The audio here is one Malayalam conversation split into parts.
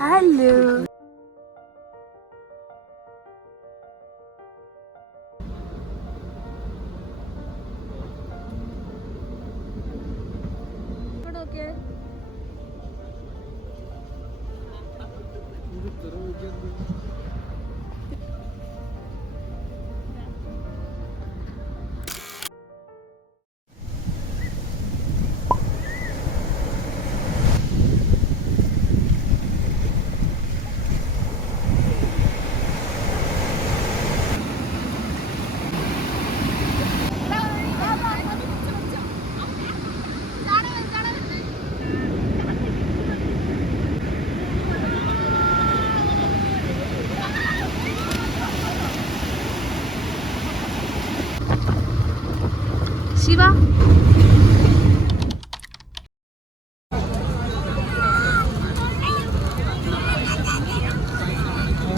Hello. Shiva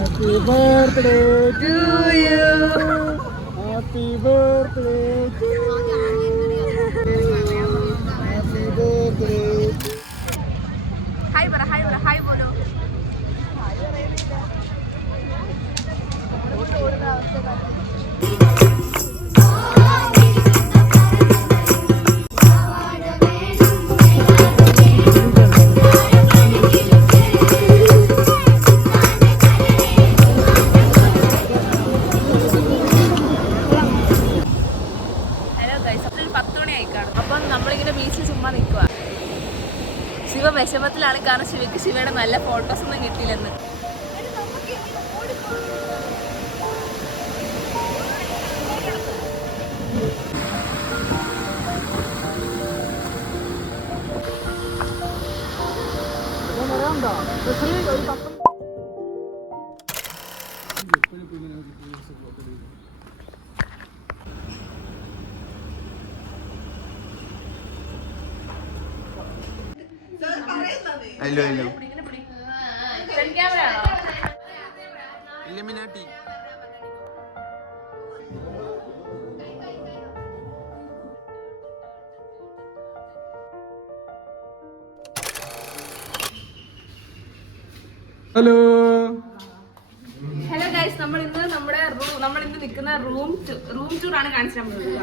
Happy birthday to you. Happy birthday to you. Happy birthday. Hi പറ, ഹായ് പറ, ഹായ് പോലോ. അപ്പം നമ്മളിങ്ങനെ ബീച്ചിൽ ചുമ്മാ നിൽക്കുക. ശിവ വിഷമത്തിലാണ്, കാരണം ശിവയ്ക്ക് ശിവയുടെ നല്ല ഫോട്ടോസ് ഒന്നും കിട്ടിയില്ലെന്ന്. Hello, hello. ക്യാമറയാണോ? Illuminati. Hello hello guys, നമ്മൾ ഇന്ന് നിൽക്കുന്ന റൂം ടൂർ ആണ് കാണിച്ചാൽ പോകുന്നത്.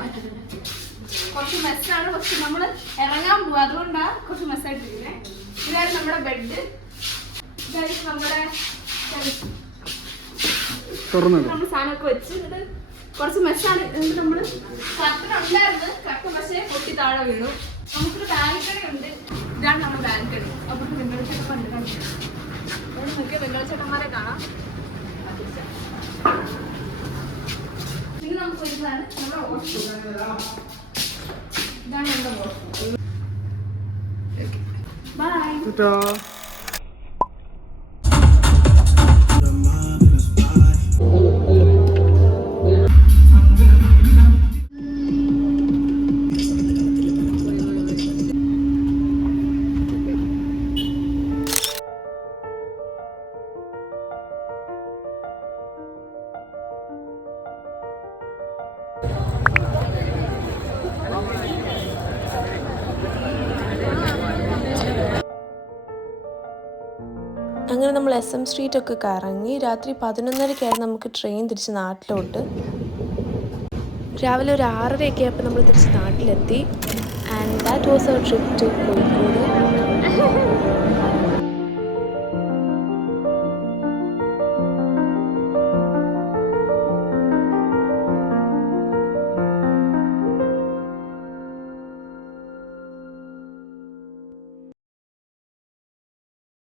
കുറച്ച് മെസ്സാണ്, പക്ഷെ നമ്മൾ ഇറങ്ങാൻ പോകും, അതുകൊണ്ടാണ് കുറച്ച് മെസ്സായിട്ടിരിക്കുന്നത്. ഇതാണ് നമ്മുടെ ബെഡ്. ഗൈസ് നമ്മുടെ നമ്മൾ സാധനമൊക്കെ വെച്ച് ഇത് കുറച്ച് മെസ്സാണ്. എന്നിട്ട് നമ്മൾ കർട്ടൻ ഉണ്ടായിരുന്നു, കർട്ടൻ പക്ഷേ പൊട്ടി താഴെ വീണു. നമുക്കൊരു ബാൽക്കണി ഉണ്ട്. ഇതാണ് നമ്മുടെ ബാൽക്കണി. അപ്പോൾ വെങ്കലച്ചേട്ടൻ ഉണ്ട്, നോക്കിയാൽ വെങ്കലച്ചേട്ടന്മാരെ കാണാം. ഇത് നമുക്ക് വരുന്നതാണ് നമ്മുടെ വാഷ്റൂം. ഇതാണ് നമ്മുടെ വാഷ്റൂം. ബൈ. അങ്ങനെ നമ്മൾ SM സ്ട്രീറ്റൊക്കെ കറങ്ങി രാത്രി 11:30 നമുക്ക് ട്രെയിൻ തിരിച്ച് നാട്ടിലോട്ട്. രാവിലെ ഒരു 6:30 ആയപ്പോൾ നമ്മൾ തിരിച്ച് നാട്ടിലെത്തി. And that was our trip to Kozhikode.